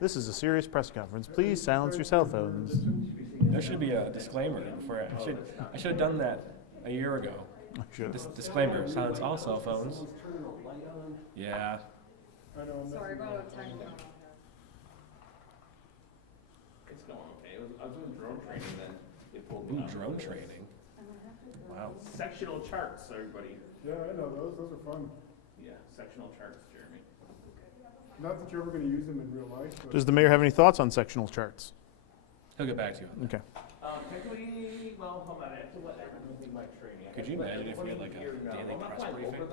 This is a serious press conference. Please silence your cell phones. There should be a disclaimer before I should have done that a year ago. Disclaimer: silence all cell phones. Yeah. Sorry about time. It's going okay. I was doing drone training then. They pulled me Ooh, out. drone training. Wow. Sectional charts, everybody. Yeah, I know, those are fun. Yeah, sectional charts, Jeremy. Not that you're ever gonna use them in real life, but. Does the mayor have any thoughts on sectional charts? He'll get back to you. Okay. Technically, well, hold on, I have to let everyone do my training. Could you imagine if we had like a daily press briefing?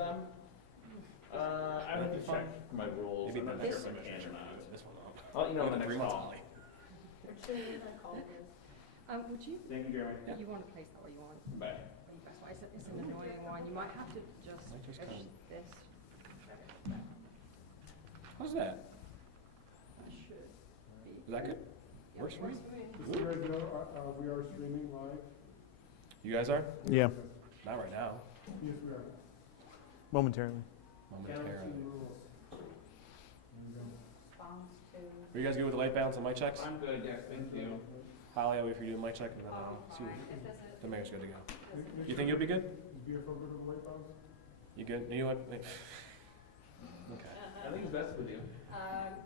I have to check my rules. Maybe I'm not not sure if this I can or not. This one. I'll let you know Or in the next green call. tally. Would you? Thank you, Jeremy. You want to place that where you want? Bye. That's why it's an annoying one. You might have to just Might just edge come. this. How's that? That should be. Is that good? Works for you? Just so you guys know, we are streaming live. You guys are? Yeah, Not right now. Yes, we are. momentarily. Momentarily. Rules. Response to. Are you guys good with the light balance and mic checks? I'm good, yes, thank you. Holly, I'll wait for you to do the mic check and then see Fine. if If there's the mayor's good to go. Make You think you'll be good? Is BFO good with the light bulbs? You good? You know what? Wait. Okay. I think it's best with you.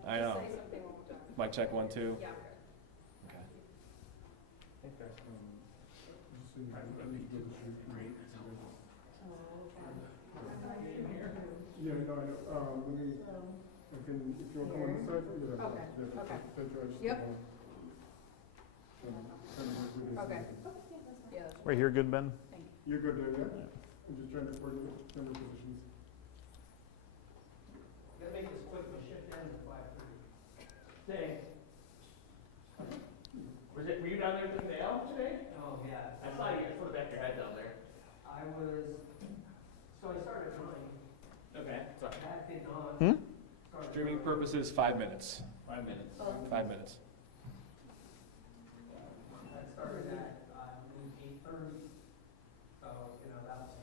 I know. Say something when we're done. Mic check 1, 2. Yeah. Okay. Just so you know, I need to go to shoot. Yeah, no, I know, let me, I can, if you want to come on this side, you know. Okay, okay. Yep. Okay. Yeah. Right here, good, Ben? You're good there, yeah? I'm just trying to coordinate number positions. Gotta make this quick, my shift ends at 5:30. Say, were you down there at the mail today? Oh, yeah. I saw you, I put back your head down there. I was, so I started at 9, Okay. Sorry. backed in on. Hmm? started Streaming at 9. purposes, 5 minutes. 5 minutes. 5 minutes. I started at, 8:30, so, that was.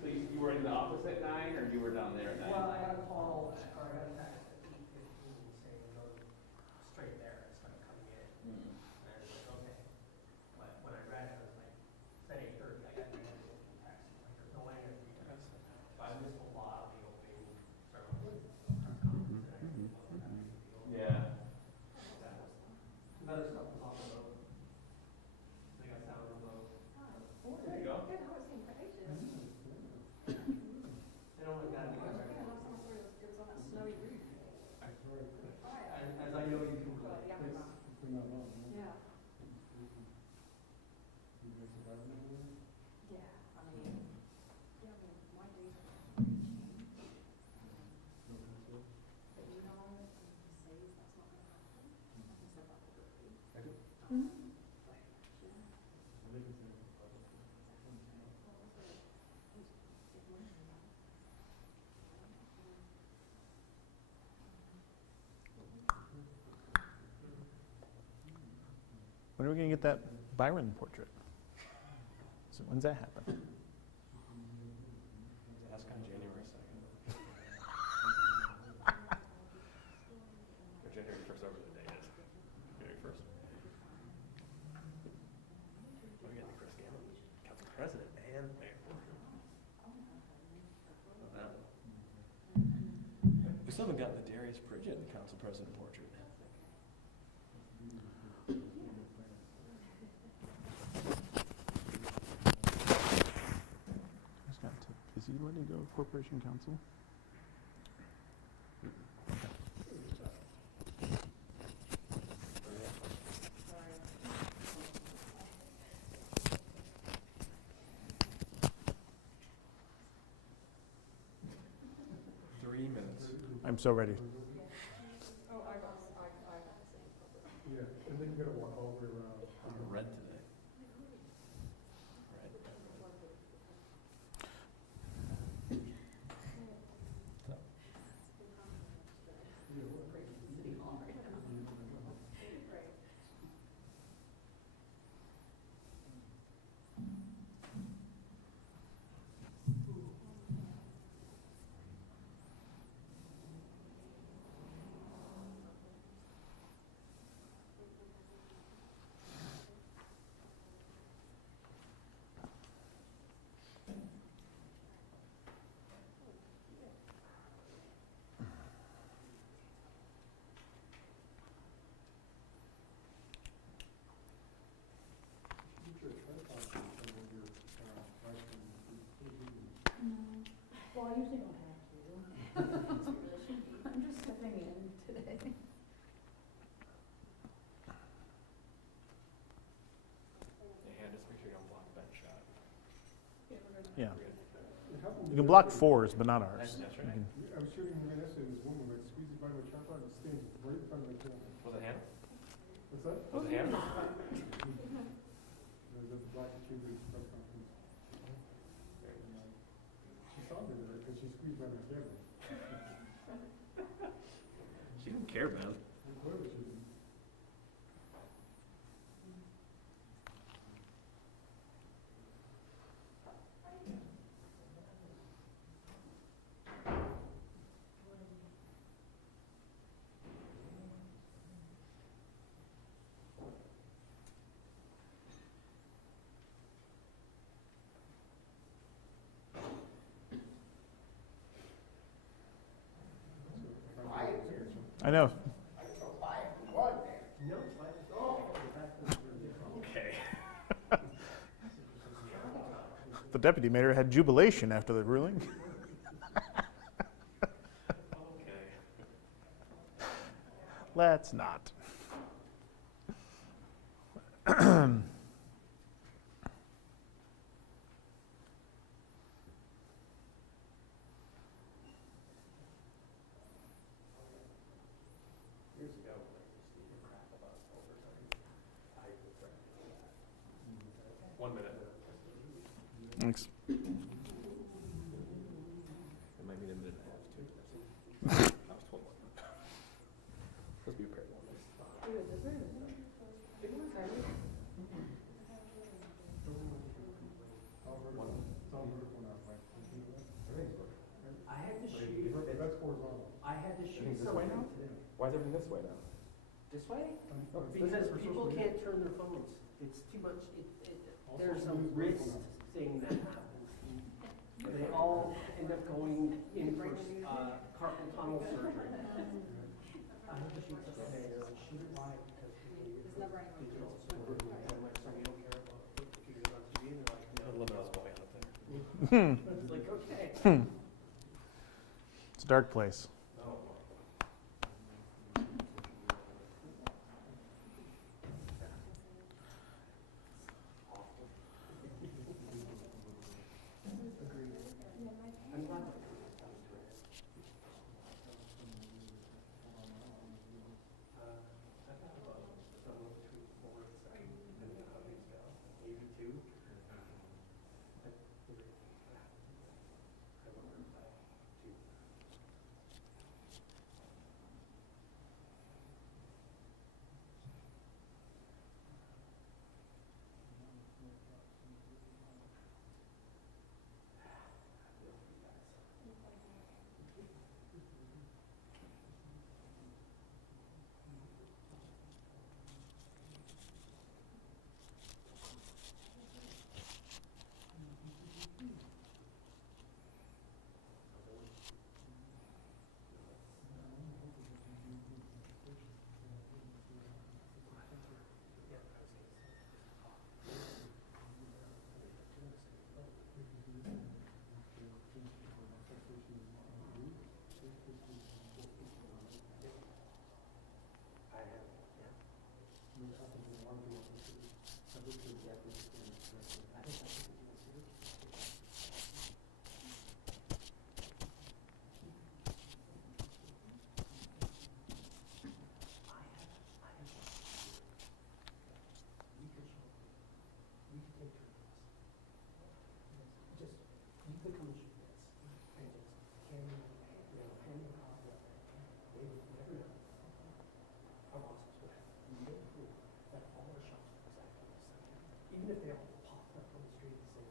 So you were in the office at 9 or you were down there at 9? Well, I got a call, or I got a text at 8:15 saying, go straight there, it's not coming in. Mm. And I was like, okay. But when I read it, I was like, at 8:30, I got the text, like, there's no way I'm gonna be there. By this whole law, the opening, press conference, and I wasn't having to deal with it. Yeah. That was, some other stuff was on the road. They got sound on the road. There you go. They don't look that much. As I know you can. It's been that long, huh? Yeah. You guys survived that one? Yeah. I mean, my days have changed. No, that's it. But you know, he says that's not gonna happen. He said that already. I think it's in. When are we gonna get that Byron portrait? So when's that happen? Ask on January 2nd. Or January 1st, over the day is. January 1st. We're getting Chris Scanlon, council president and mayor. We still haven't gotten the Darius Bridget council president portrait. Is he letting go of corporation council? I'm so ready. Oh, I got the same. Yeah, and then you gotta walk all the way around. Red today. Well, I usually don't have to. I'm just stepping in today. Yeah, just make sure you don't block that shot. Yeah. It happened You can the block other day. fours, but not ours. That's You right. can- I was shooting him yesterday, this woman like squeezed by my tripod and stands right in front of my camera. Was it him? What's that? Was it him? The black tribute press conference. She sounded it because she squeezed by my camera. She didn't care, man. I'm clearly she didn't. I know. Okay. The deputy mayor had jubilation after the ruling. Okay. Let's not. Years ago, when I used to hear crap about overtime, I would try to do that. 1 minute. Thanks. It might be a minute and a half too. I was told. Supposed to be prepared on this. Sound vertical now, Mike. I had to shoot, That's horizontal. I had to shoot Everything's this way something now? today. Why is everything this way now? This way? Oh, it's Because for people social can't media. turn their phones. It's too much, All there's social some media is wrist vertical now. thing that happens. They all end up going in for, carpal tunnel surgery. I had to shoot something today, and I shoot it live because people use digital. So I'm like, so you don't care about what computers on TV? And they're like, no. A little bit of going out there. It's like, okay. It's a dark place. I'm glad that it comes down to it. I've got about somewhere between 4 and 7, depending on how things go, maybe 2. I wonder if I 2. I have, yeah. You could come and shoot this, and just hand me, hand me a copy of it. They would never know. Our bosses would have no clue that all our shots were exactly the same. Even if they all popped up on the street and said,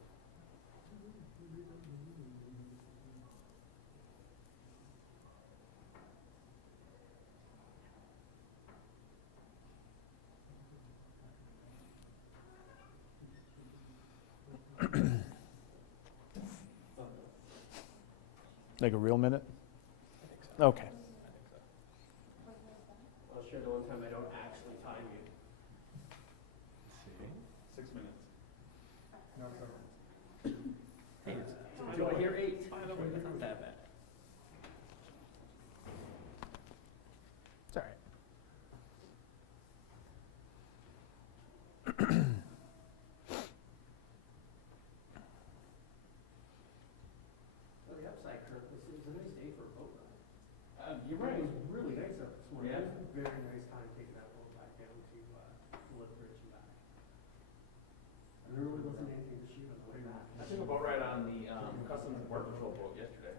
Like a real minute? Okay. I'll share the one time I don't actually time you. 6 minutes. No, it's not. Hey, Do I hear 8? it's not that there really wasn't anything to shoot on the way back. I took a boat ride on the Customs and Border Patrol boat yesterday.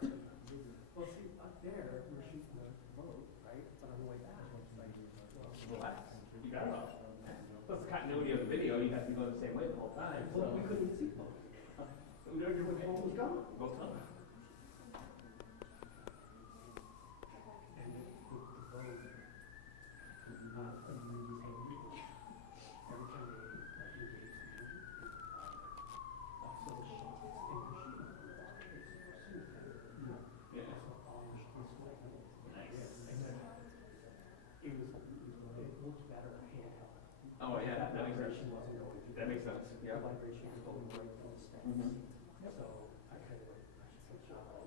Well, see, up there, we were shooting the boat, right, but on the way back, it's like, well, Relax. You got it all. Plus the continuity of the video, you have to go the same way the whole time. well, So we couldn't even see the boat. We never knew where the boat was going. boat's coming. And the boat, every time they engage the engine, so the shots, if you're shooting on the water, it's super smooth. Yeah. Nice. It looked better handheld. Oh, yeah, That that makes sense. vibration wasn't going through. That makes sense, The yeah. vibration was going right through the specs. Mhm. So I kind of like, I should switch out.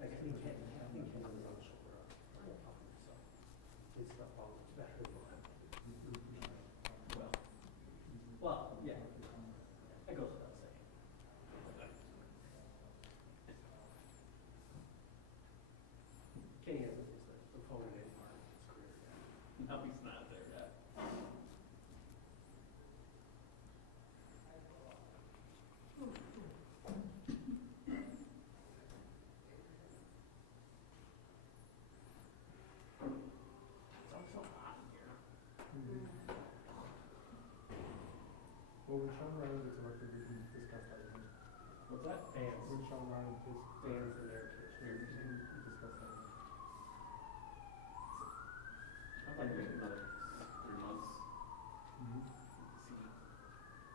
Like, I think Ken was on the shoulder of, so his stuff all looks better than mine. Well, yeah, it goes without saying. Kenny hasn't used the phone in any part of his career yet. No, he's not there yet. It's also hot in here. Well, when Sean Ryan gets elected, we can discuss that again. What's that? Fans, When Sean Ryan takes, fans in their kitchen. we can discuss that again. I'd like to wait another 3 months. Mm-hmm.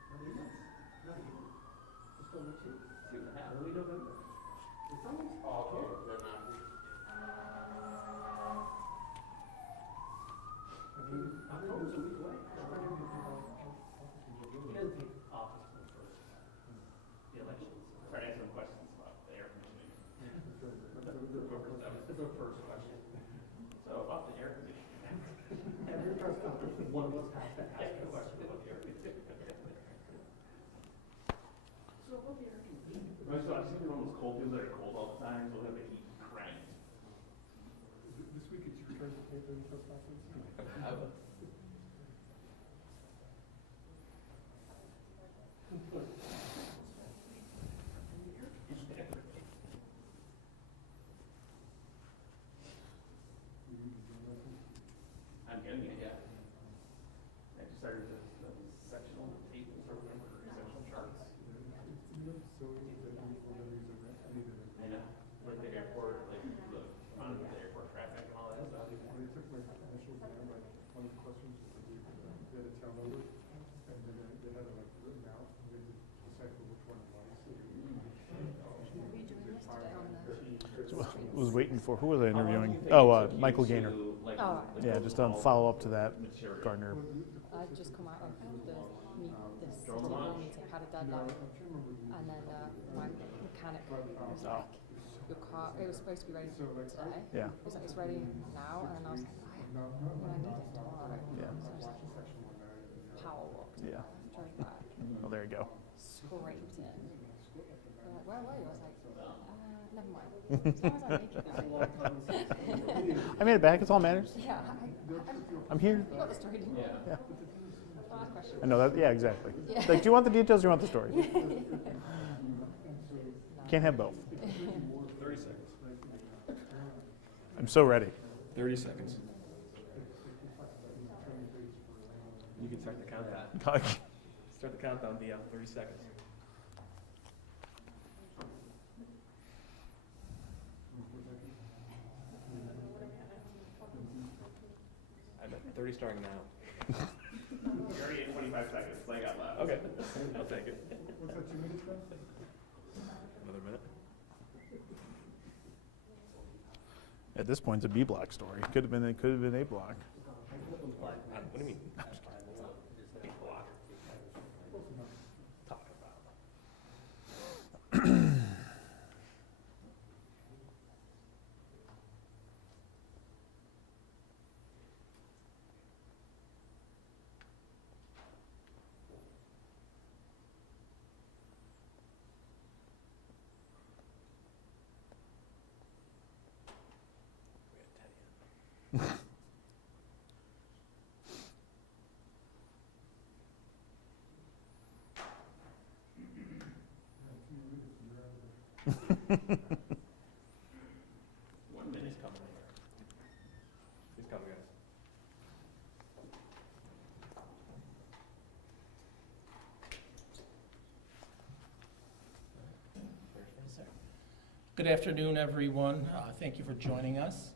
Not even, not even. Just over 2. See what happens. Early November. It's always. Oh, okay. They're not. October's a week away. He Yeah. doesn't take office till the first, the elections. Start answering questions about the air conditioning. That's our first question. So about the air conditioning. Every press conference, one of us has to ask a question about the air conditioning. So about the air conditioning. Right, so I've seen one of those cold people that are cold all the time, so they'll have the heat cranked. This week it's your turn to pay for the press conference. I'm getting it, yeah. I just started the sectional tables or whatever, sectional charts. So that we will never use it. I know, like the airport, like the monitor the airport traffic and all that stuff. When I took my initial exam, like, one of the questions was that they had a town over, and then they had it like written out, and they had to decipher which one it was. Are we doing this today on the? Was waiting for, who was I interviewing? Oh, Michael Gaynor. Oh. Yeah, just follow up to that, Gardner. I've just come out of the this city hall meeting, had a deadline, and then my mechanic was like, your car, it was supposed to be ready today. Yeah. He was like, it's ready now, and then I was like, well, I need it tomorrow. Yeah. So I just like, power walked, Yeah. drove back, Oh, there you go. scraped in. They're like, where were you? I was like, never mind. As long as I make it now. I made it back, it's all matters. Yeah, I'm here. you got the story, didn't you? Yeah. Yeah. Last question. I know that, yeah, exactly. Yeah. Like, do you want the details or do you want the story? Can't have both. 30 seconds. I'm so ready. 30 seconds. You can start the countdown. Start the countdown, DL, 30 seconds. I'm at 30 starting now. You're already at 25 seconds, so I got left. Okay, I'll take it. What's that, 2 minutes now? Another minute. At this point, it's a B block story. Could have been A block. What do you mean? Big block. Talking about. We had 10 in. 1 minute. He's coming in here. He's coming, guys. Good afternoon, everyone. Thank you for joining us.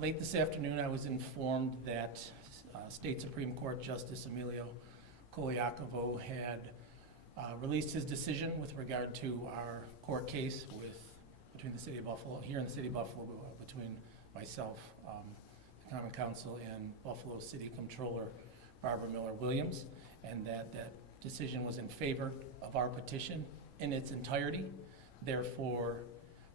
Late this afternoon, I was informed that State Supreme Court Justice Emilio Koliakovo had released his decision with regard to our court case between the City of Buffalo, here in the City of Buffalo, between myself, the Common Council, and Buffalo City Comptroller Barbara Miller-Williams, and that decision was in favor of our petition in its entirety, therefore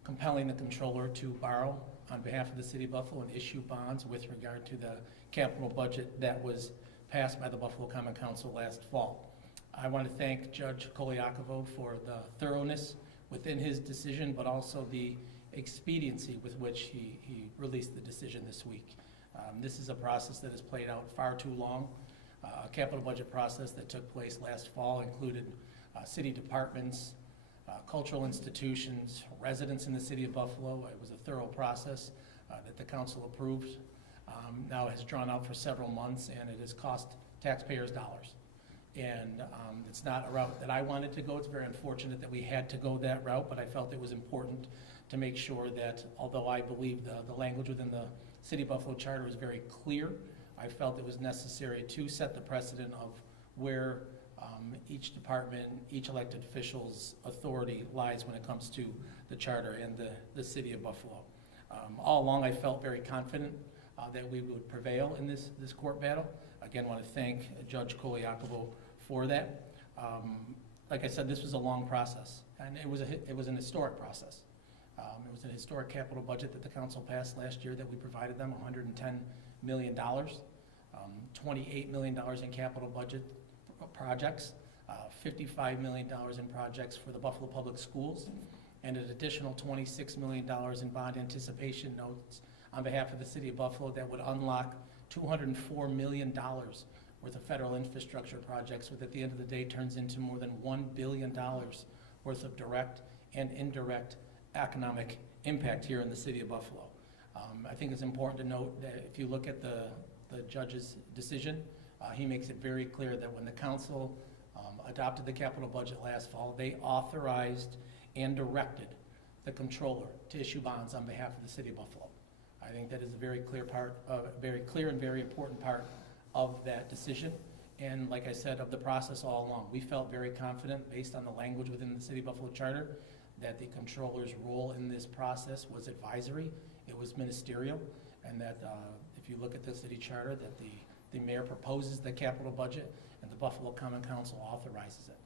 compelling the Comptroller to borrow on behalf of the City of Buffalo and issue bonds with regard to the capital budget that was passed by the Buffalo Common Council last fall. I want to thank Judge Koliakovo for the thoroughness within his decision, but also the expediency with which he released the decision this week. This is a process that has played out far too long. A capital budget process that took place last fall included city departments, cultural institutions, residents in the City of Buffalo. It was a thorough process that the council approved. Now it has drawn out for several months, and it has cost taxpayers dollars. And it's not a route that I wanted to go. It's very unfortunate that we had to go that route, but I felt it was important to make sure that, although I believe the language within the City of Buffalo Charter is very clear, I felt it was necessary to set the precedent of where each department, each elected official's authority lies when it comes to the charter and the City of Buffalo. All along, I felt very confident that we would prevail in this court battle. Again, want to thank Judge Koliakovo for that. Like I said, this was a long process, and it was an historic process. It was an historic capital budget that the council passed last year that we provided them, $110 million, $28 million in capital budget projects, $55 million in projects for the Buffalo Public Schools, and an additional $26 million in bond anticipation notes on behalf of the City of Buffalo that would unlock $204 million worth of federal infrastructure projects, which at the end of the day turns into more than $1 billion worth of direct and indirect economic impact here in the City of Buffalo. I think it's important to note that if you look at the judge's decision, he makes it very clear that when the council adopted the capital budget last fall, they authorized and directed the comptroller to issue bonds on behalf of the City of Buffalo. I think that is a very clear and very important part of that decision. And like I said, of the process all along, we felt very confident based on the language within the City of Buffalo Charter that the comptroller's role in this process was advisory, it was ministerial, and that if you look at the city charter, that the mayor proposes the capital budget and the Buffalo Common Council authorizes it.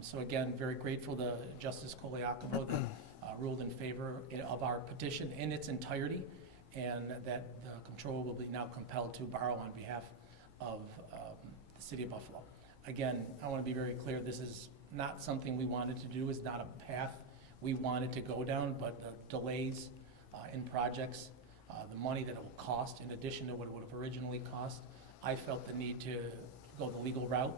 So again, very grateful to Justice Koliakovo that ruled in favor of our petition in its entirety, and that the comptroller will be now compelled to borrow on behalf of the City of Buffalo. Again, I want to be very clear, this is not something we wanted to do, it's not a path we wanted to go down, but the delays in projects, the money that it will cost in addition to what it would have originally cost, I felt the need to go the legal route.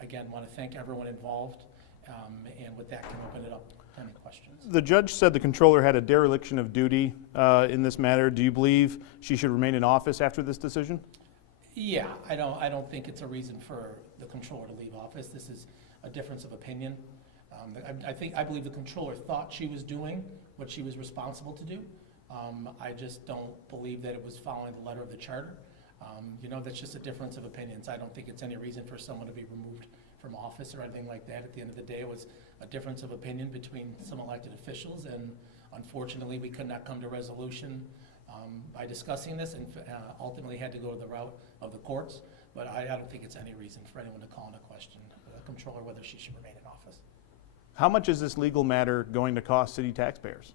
Again, want to thank everyone involved, and with that, can open it up to any questions. The judge said the comptroller had a dereliction of duty in this matter. Do you believe she should remain in office after this decision? Yeah, I don't think it's a reason for the comptroller to leave office. This is a difference of opinion. I believe the comptroller thought she was doing what she was responsible to do. I just don't believe that it was following the letter of the charter. That's just a difference of opinions. I don't think it's any reason for someone to be removed from office or anything like that. At the end of the day, it was a difference of opinion between some elected officials, and unfortunately, we could not come to resolution by discussing this, and ultimately had to go to the route of the courts. But I don't think it's any reason for anyone to call into question the comptroller whether she should remain in office. How much is this legal matter going to cost city taxpayers?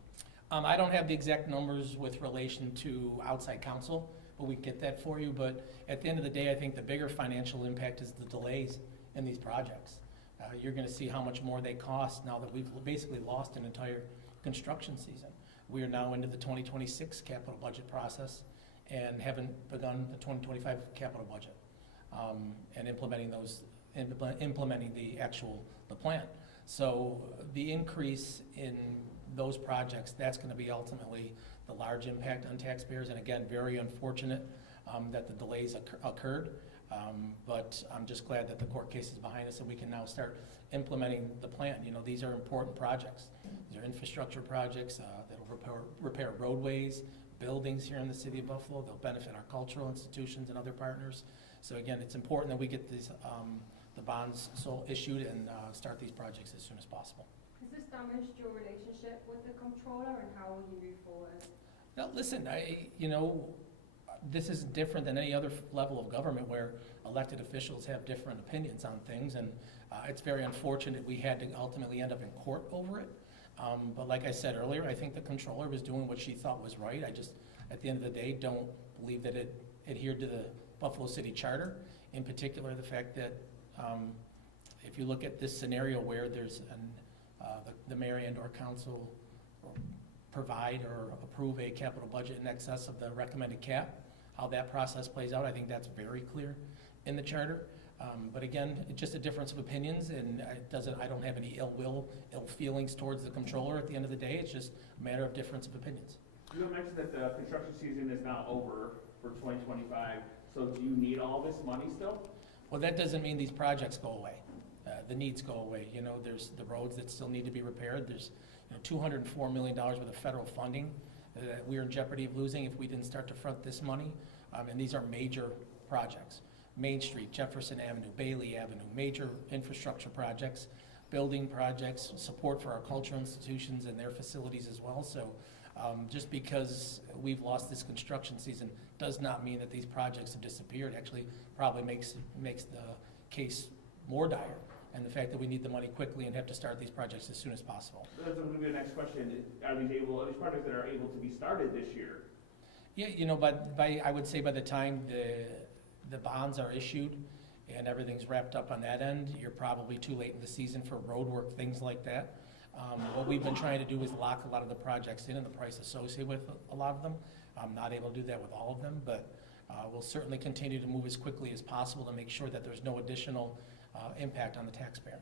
I don't have the exact numbers with relation to outside counsel, but we can get that for you. But at the end of the day, I think the bigger financial impact is the delays in these projects. You're going to see how much more they cost now that we've basically lost an entire construction season. We are now into the 2026 capital budget process and haven't begun the 2025 capital budget and implementing the plan. So the increase in those projects, that's gonna be ultimately the large impact on taxpayers. And again, very unfortunate that the delays occurred. But I'm just glad that the court case is behind us and we can now start implementing the plan. You know, these are important projects. These are infrastructure projects that'll repair roadways, buildings here in the city of Buffalo. They'll benefit our cultural institutions and other partners. So again, it's important that we get these, the bonds issued and start these projects as soon as possible. Has this damaged your relationship with the comptroller, and how will you move forward? Now, listen, this is different than any other level of government where elected officials have different opinions on things, and it's very unfortunate we had to ultimately end up in court over it. But like I said earlier, I think the comptroller was doing what she thought was right. I just, at the end of the day, don't believe that it adhered to the Buffalo City Charter. In particular, the fact that if you look at this scenario where there's the mayor and or council provide or approve a capital budget in excess of the recommended cap, how that process plays out, I think that's very clear in the charter. But again, it's just a difference of opinions, and I don't have any ill feelings towards the comptroller at the end of the day. It's just a matter of difference of opinions. You had mentioned that the construction season is now over for 2025, so do you need all this money still? Well, that doesn't mean these projects go away. The needs go away. You know, there's the roads that still need to be repaired. There's $204 million worth of federal funding that we're in jeopardy of losing if we didn't start to front this money. And these are major projects. Main Street, Jefferson Avenue, Bailey Avenue, major infrastructure projects, building projects, support for our cultural institutions and their facilities as well. So just because we've lost this construction season does not mean that these projects have disappeared. Actually, probably makes the case more dire. And the fact that we need the money quickly and have to start these projects as soon as possible. That's going to be the next question. Are these projects that are able to be started this year? Yeah, you know, but I would say by the time the bonds are issued and everything's wrapped up on that end, you're probably too late in the season for road work, things like that. What we've been trying to do is lock a lot of the projects in and the price associated with a lot of them. I'm not able to do that with all of them, but we'll certainly continue to move as quickly as possible to make sure that there's no additional impact on the taxpayer.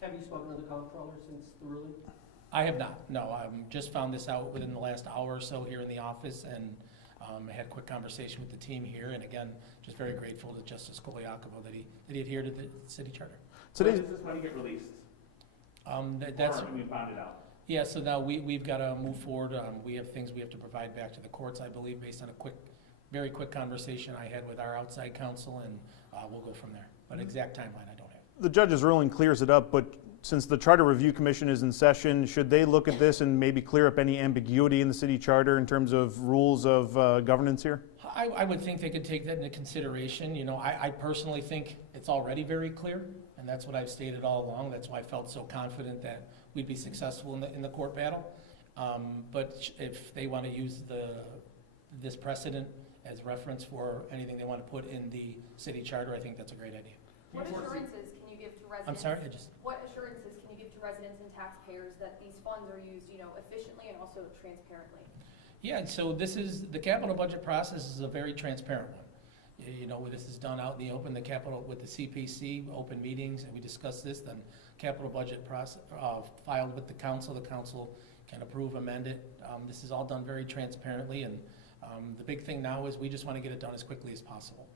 Have you spoken to the comptroller since the ruling? I have not, no. I just found this out within the last hour or so here in the office, and I had a quick conversation with the team here, and again, just very grateful to Justice Koliakovo that he adhered to the city charter. When does this money get released? That's, or we found it out? yeah, so now we've got to move forward. We have things we have to provide back to the courts, I believe, based on a very quick conversation I had with our outside counsel, and we'll go from there. But exact timeline, I don't have. The judge's ruling clears it up, but since the Charter Review Commission is in session, should they look at this and maybe clear up any ambiguity in the city charter in terms of rules of governance here? I would think they could take that into consideration. You know, I personally think it's already very clear, and that's what I've stated all along. That's why I felt so confident that we'd be successful in the court battle. But if they want to use this precedent as reference for anything they want to put in the city charter, I think that's a great idea. What assurances can you give to residents? I'm sorry, What assurances can you give to residents and taxpayers that these funds are used, efficiently and also transparently? Yeah, and so the capital budget process is a very transparent one. You know, this is done out in the open, with the CPC, open meetings, and we discuss this, then capital budget process, filed with the council can approve, amend it. This is all done very transparently, and the big thing now is we just want to get it done as quickly as possible.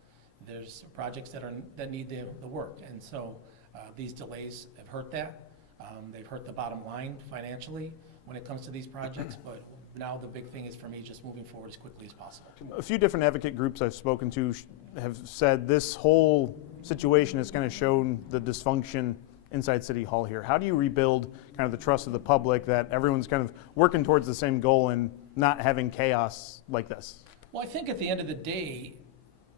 There's projects that need the work, and so these delays have hurt that. They've hurt the bottom line financially when it comes to these projects, but now the big thing is for me just moving forward as quickly as possible. A few different advocate groups I've spoken to have said this whole situation has kind of shown the dysfunction inside City Hall here. How do you rebuild kind of the trust of the public that everyone's kind of working towards the same goal and not having chaos like this? Well, I think at the end of the day,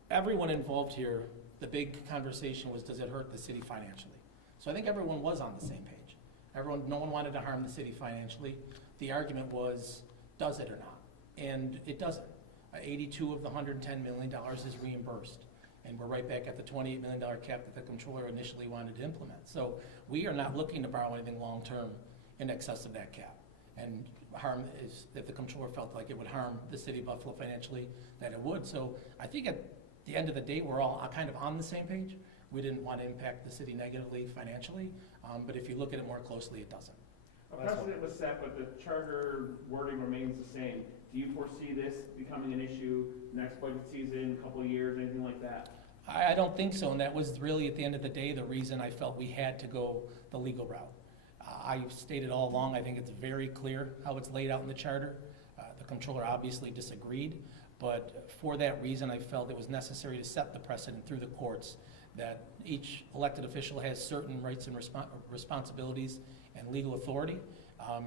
everyone involved here, the big conversation was, does it hurt the city financially? So I think everyone was on the same page. No one wanted to harm the city financially. The argument was, does it or not? And it doesn't. 82 of the $110 million is reimbursed. And we're right back at the $28 million cap that the comptroller initially wanted to implement. So we are not looking to borrow anything long-term in excess of that cap. And harm is, if the comptroller felt like it would harm the city of Buffalo financially, that it would. So I think at the end of the day, we're all kind of on the same page. We didn't want to impact the city negatively financially, but if you look at it more closely, it doesn't. A precedent was set, but the charter wording remains the same. Do you foresee this becoming an issue next budget season, couple of years, anything like that? I don't think so, and that was really, at the end of the day, the reason I felt we had to go the legal route. I've stated all along, I think it's very clear how it's laid out in the charter. The comptroller obviously disagreed, but for that reason, I felt it was necessary to set the precedent through the courts that each elected official has certain rights and responsibilities and legal authority,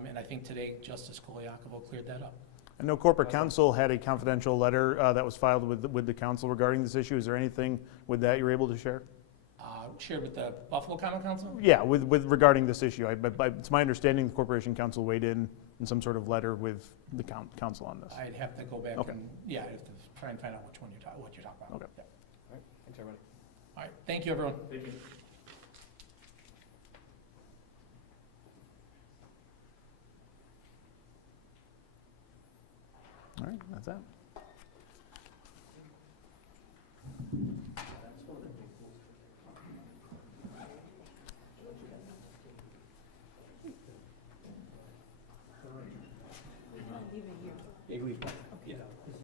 and I think today Justice Koliakovo cleared that up. I know corporate counsel had a confidential letter that was filed with the council regarding this issue. Is there anything with that you're able to share? Shared with the Buffalo Common Council? Yeah, with regarding this issue. It's my understanding the corporation council weighed in some sort of letter with the council on this. I'd have to go back Okay. and, yeah, I'd have to try and find out which one what you're talking about. Okay. Yeah. All right, thanks, everybody. All right, thank you, everyone. Thank you. All right, that's that. Yeah,